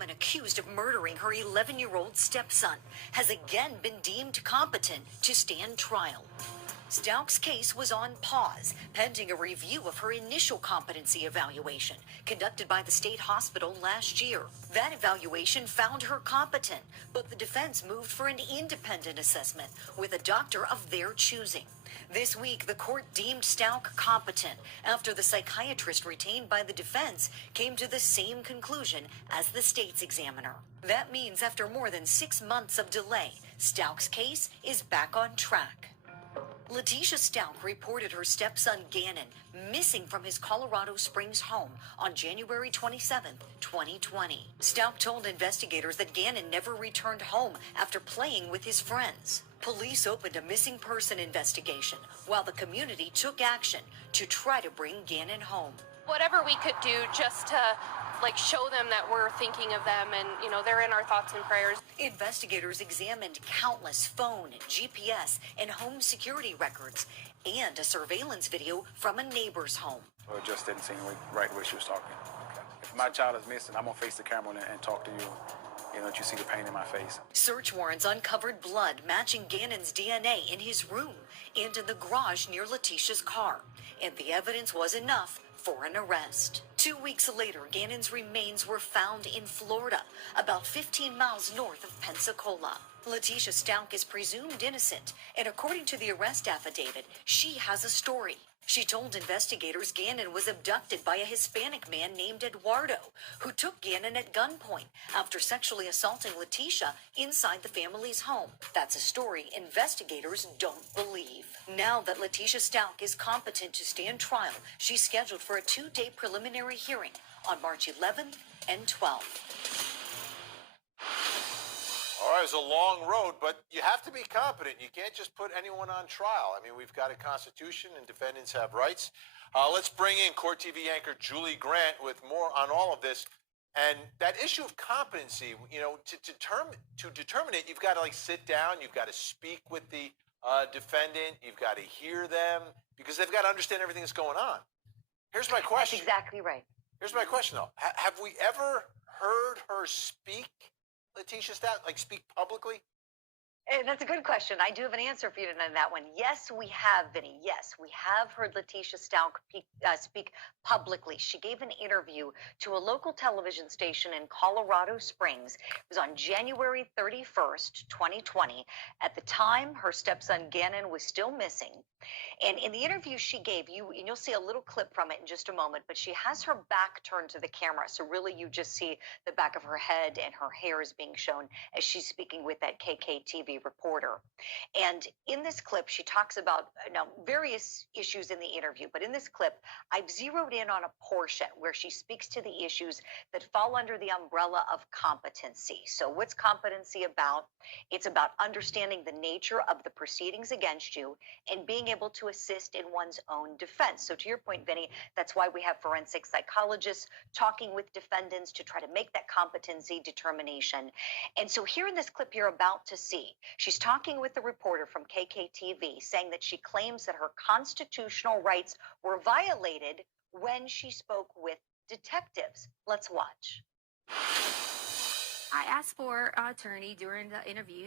woman accused of murdering her 11-year-old stepson has again been deemed competent to stand trial. Stauch's case was on pause, pending a review of her initial competency evaluation conducted by the state hospital last year. That evaluation found her competent, but the defense moved for an independent assessment with a doctor of their choosing. This week, the court deemed Stauch competent after the psychiatrist retained by the defense came to the same conclusion as the state's examiner. That means after more than 6 months of delay, Stauch's case is back on track. Leticia Stauch reported her stepson Gannon missing from his Colorado Springs home on January 27, 2020. Stauch told investigators that Gannon never returned home after playing with his friends. Police opened a missing person investigation while the community took action to try to bring Gannon home. Whatever we could do just to show them that we're thinking of them and, they're in our thoughts and prayers. Investigators examined countless phone, GPS, and home security records and a surveillance video from a neighbor's home. So it just didn't seem right the way she was talking. If my child is missing, I'm going to face the camera and talk to you. That you see the pain in my face. Search warrants uncovered blood matching Gannon's DNA in his room and in the garage near Leticia's car, and the evidence was enough for an arrest. 2 weeks later, Gannon's remains were found in Florida, about 15 miles north of Pensacola. Leticia Stauch is presumed innocent, and according to the arrest affidavit, she has a story. She told investigators Gannon was abducted by a Hispanic man named Eduardo, who took Gannon at gunpoint after sexually assaulting Leticia inside the family's home. That's a story investigators don't believe. Now that Leticia Stauch is competent to stand trial, she's scheduled for a 2-day preliminary hearing on March 11th and 12th. All right, it's a long road, but you have to be competent. You can't just put anyone on trial. I mean, we've got a constitution and defendants have rights. Let's bring in Court TV anchor Julie Grant with more on all of this. And that issue of competency, to determine it, you've got to sit down, you've got to speak with the defendant, you've got to hear them, because they've got to understand everything that's going on. Here's my question. That's exactly right. Here's my question, though. Have we ever heard her speak, Leticia Stauch, speak publicly? That's a good question. I do have an answer for you on that one. Yes, we have, Vinny. Yes, we have heard Leticia Stauch speak publicly. She gave an interview to a local television station in Colorado Springs. It was on January 31st, 2020. At the time, her stepson Gannon was still missing. And in the interview she gave, and you'll see a little clip from it in just a moment, but she has her back turned to the camera. So really you just see the back of her head and her hair is being shown as she's speaking with that KKTV reporter. And in this clip, she talks about various issues in the interview. But in this clip, I've zeroed in on a portion where she speaks to the issues that fall under the umbrella of competency. So what's competency about? It's about understanding the nature of the proceedings against you and being able to assist in one's own defense. So to your point, Vinny, that's why we have forensic psychologists talking with defendants to try to make that competency determination. And so here in this clip you're about to see, she's talking with the reporter from KKTV saying that she claims that her constitutional rights were violated when she spoke with detectives. Let's watch. I asked for an attorney during the interview,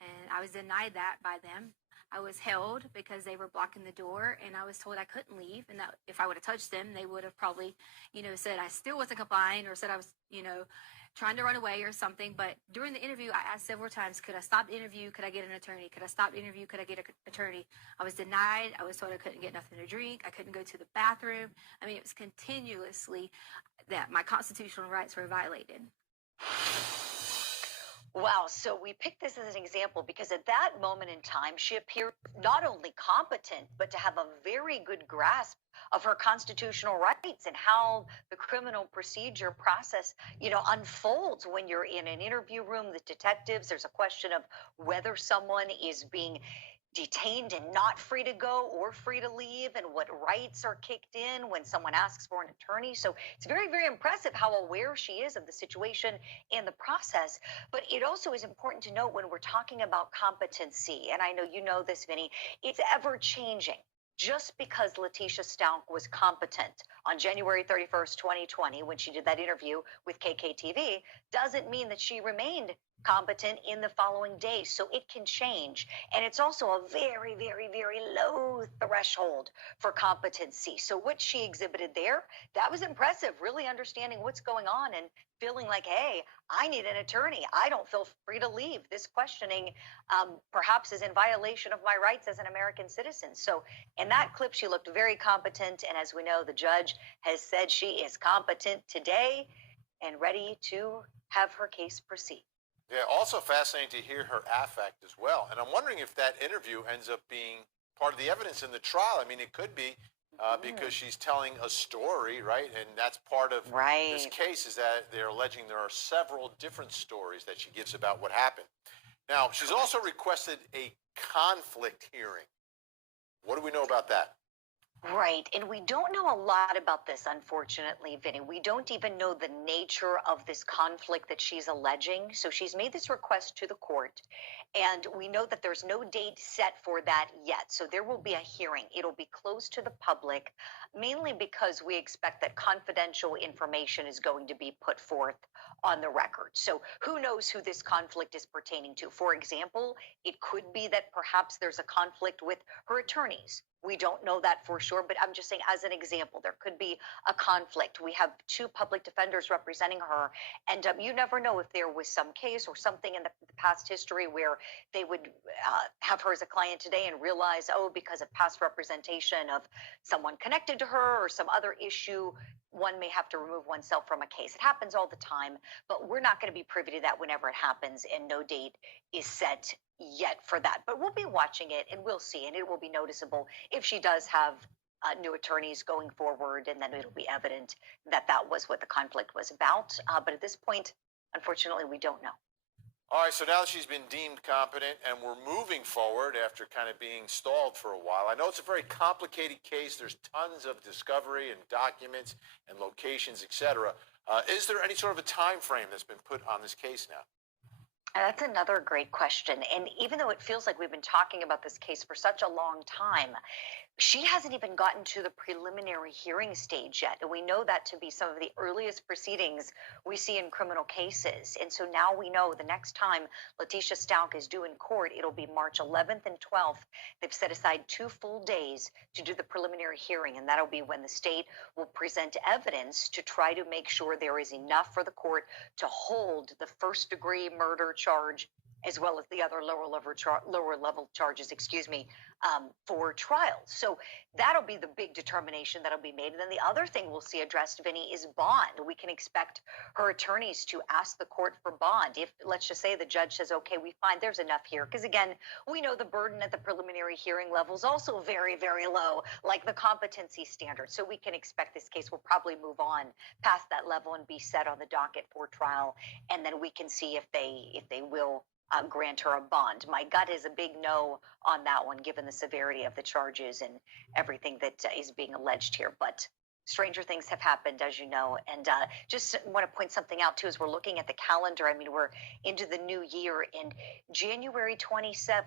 and I was denied that by them. I was held because they were blocking the door, and I was told I couldn't leave, and that if I would have touched them, they would have probably, said I still wasn't complying or said I was, trying to run away or something. But during the interview, I asked several times, could I stop the interview? Could I get an attorney? Could I stop the interview? Could I get an attorney? I was denied. I was told I couldn't get nothing to drink. I couldn't go to the bathroom. I mean, it was continuously that my constitutional rights were violated. Wow. So we picked this as an example because at that moment in time, she appeared not only competent, but to have a very good grasp of her constitutional rights and how the criminal procedure process, unfolds when you're in an interview room with detectives. There's a question of whether someone is being detained and not free to go or free to leave, and what rights are kicked in when someone asks for an attorney. So it's very, very impressive how aware she is of the situation and the process. But it also is important to note when we're talking about competency, and I know you know this, Vinny, it's ever changing. just because Leticia Stauch was competent on January 31st, 2020, when she did that interview with KKTV, doesn't mean that she remained competent in the following days. So it can change. And it's also a very, very, very low threshold for competency. So what she exhibited there, that was impressive, really understanding what's going on and feeling like, hey, I need an attorney. I don't feel free to leave. This questioning perhaps is in violation of my rights as an American citizen. So in that clip, she looked very competent. And as we know, the judge has said she is competent today and ready to have her case proceed. Yeah, also fascinating to hear her affect as well. And I'm wondering if that interview ends up being part of the evidence in the trial. I mean, it could be because she's telling a story, right? And that's part of this case, is that they're alleging there are several different stories that she gives about what happened. Now, she's also requested a conflict hearing. What do we know about that? Right. And we don't know a lot about this, unfortunately, Vinny. We don't even know the nature of this conflict that she's alleging. So she's made this request to the court, and we know that there's no date set for that yet. So there will be a hearing. It'll be closed to the public, mainly because we expect that confidential information is going to be put forth on the record. So who knows who this conflict is pertaining to? For example, it could be that perhaps there's a conflict with her attorneys. We don't know that for sure, but I'm just saying, as an example, there could be a conflict. We have two public defenders representing her, and you never know if there was some case or something in the past history where they would have her as a client today and realize, oh, because of past representation of someone connected to her or some other issue, one may have to remove oneself from a case. It happens all the time, but we're not going to be privy to that whenever it happens, and no date is set yet for that. But we'll be watching it, and we'll see, and it will be noticeable if she does have new attorneys going forward, and then it'll be evident that that was what the conflict was about. But at this point, unfortunately, we don't know. All right, so now that she's been deemed competent and we're moving forward after kind of being stalled for a while. I know it's a very complicated case. There's tons of discovery and documents and locations, etc. Is there any sort of a time frame that's been put on this case now? That's another great question. And even though it feels like we've been talking about this case for such a long time, she hasn't even gotten to the preliminary hearing stage yet. And we know that to be some of the earliest proceedings we see in criminal cases. And so now we know the next time Leticia Stauch is due in court, it'll be March 11th and 12th. They've set aside 2 full days to do the preliminary hearing. And that'll be when the state will present evidence to try to make sure there is enough for the court to hold the first-degree murder charge, as well as the other lower level charges, for trial. So that'll be the big determination that'll be made. And then the other thing we'll see addressed, Vinny, is bond. We can expect her attorneys to ask the court for bond. If, let's just say, the judge says, okay, we find there's enough here. Because again, we know the burden at the preliminary hearing level is also very, very low, like the competency standard. So we can expect this case will probably move on past that level and be set on the docket for trial. And then we can see if they will grant her a bond. My gut is a big no on that one, given the severity of the charges and everything that is being alleged here. But stranger things have happened, as you know. And just want to point something out, too, as we're looking at the calendar. I mean, we're into the new year, and January 27th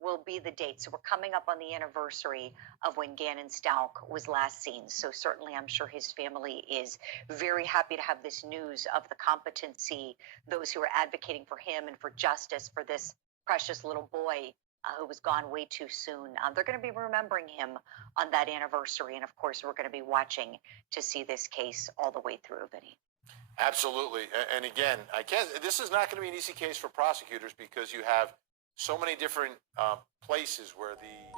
will be the date. So we're coming up on the anniversary of when Gannon Stauch was last seen. So certainly I'm sure his family is very happy to have this news of the competency, those who are advocating for him and for justice for this precious little boy who was gone way too soon. They're going to be remembering him on that anniversary. And of course, we're going to be watching to see this case all the way through, Vinny. Absolutely. And again, this is not going to be an easy case for prosecutors, because you have so many different places where the